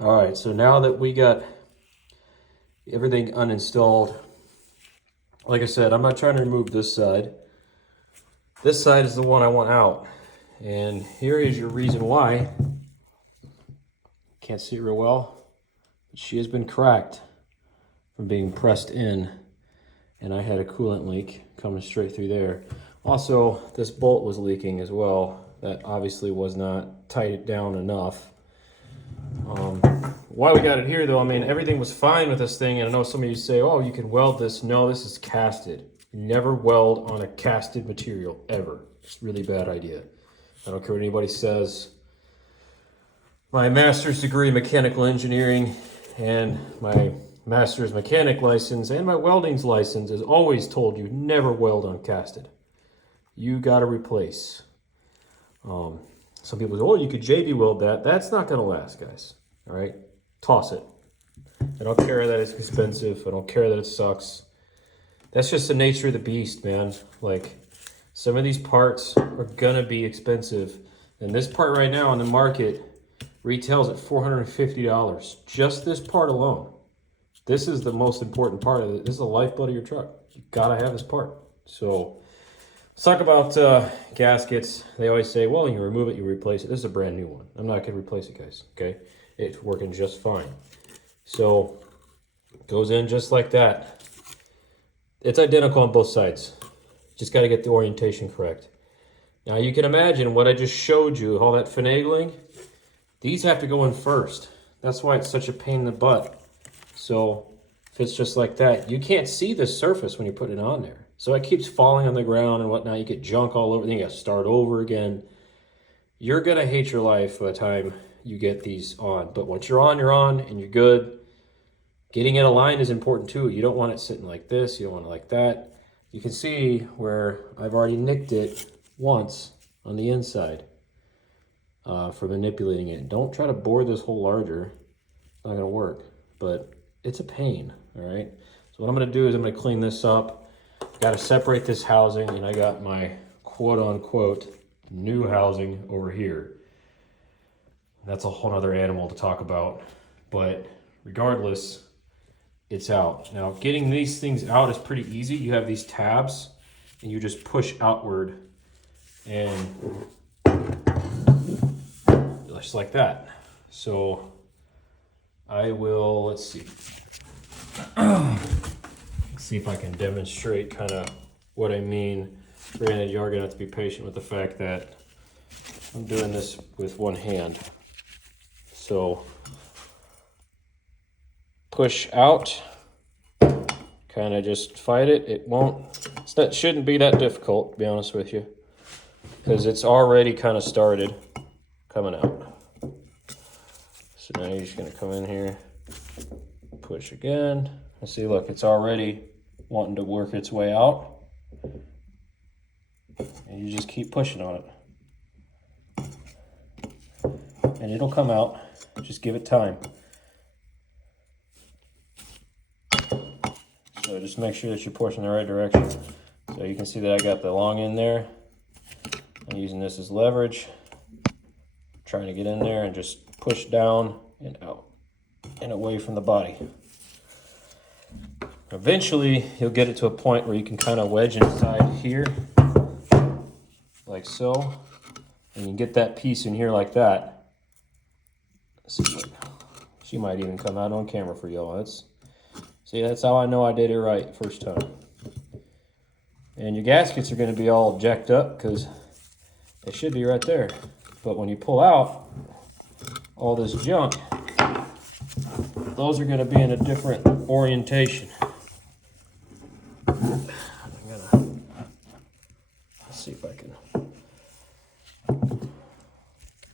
All right, so now that we got everything uninstalled, like I said, I'm not trying to remove this side. This side is the one I want out. And here is your reason why. Can't see it real well. She has been cracked from being pressed in. And I had a coolant leak coming straight through there. Also, this bolt was leaking as well. That obviously was not tightened down enough. Why we got it here though, I mean, everything was fine with this thing, and I know some of you say, oh, you can weld this. No, this is casted. You never weld on a casted material, ever. It's a really bad idea. I don't care what anybody says. My master's degree in mechanical engineering and my master's mechanic license and my welding's license has always told you never weld on casted. You gotta replace. Some people say, oh, you could JB weld that. That's not gonna last, guys. All right, toss it. I don't care that it's expensive. I don't care that it sucks. That's just the nature of the beast, man. Like, some of these parts are gonna be expensive. And this part right now on the market retails at $450. Just this part alone. This is the most important part of it. This is the lifeblood of your truck. You gotta have this part. So let's talk about gaskets. They always say, well, you remove it, you replace it. This is a brand new one. I'm not gonna replace it, guys, okay? It's working just fine. So it goes in just like that. It's identical on both sides. Just gotta get the orientation correct. Now you can imagine what I just showed you, all that finagling. These have to go in first. That's why it's such a pain in the butt. So if it's just like that, you can't see the surface when you're putting it on there. So it keeps falling on the ground and whatnot. You get junk all over, then you gotta start over again. You're gonna hate your life by the time you get these on. But once you're on and you're good. Getting it aligned is important too. You don't want it sitting like this, you don't want it like that. You can see where I've already nicked it once on the inside for manipulating it. Don't try to bore this hole larger. It's not gonna work, but it's a pain, all right? So what I'm gonna do is I'm gonna clean this up. Gotta separate this housing, and I got my quote unquote new housing over here. That's a whole other animal to talk about, but regardless, it's out. Now, getting these things out is pretty easy. You have these tabs, and you just push outward, and just like that. So I will, let's see. See if I can demonstrate kind of what I mean. Granted, you are gonna have to be patient with the fact that I'm doing this with one hand. So push out, kind of just fight it. It won't, that shouldn't be that difficult, to be honest with you, because it's already kind of started coming out. So now you're just gonna come in here, push again, and see, look, it's already wanting to work its way out. And you just keep pushing on it. And it'll come out, just give it time. So just make sure that you're pushing the right direction. So you can see that I got the long end there. I'm using this as leverage. Trying to get in there and just push down and out and away from the body. Eventually, you'll get it to a point where you can kind of wedge inside here, like so. And you can get that piece in here like that. See, she might even come out on camera for y'all. See, that's how I know I did it right first time. And your gaskets are going to be all jacked up because they should be right there. But when you pull out all this junk, those are going to be in a different orientation. I'm gonna, let's see if I can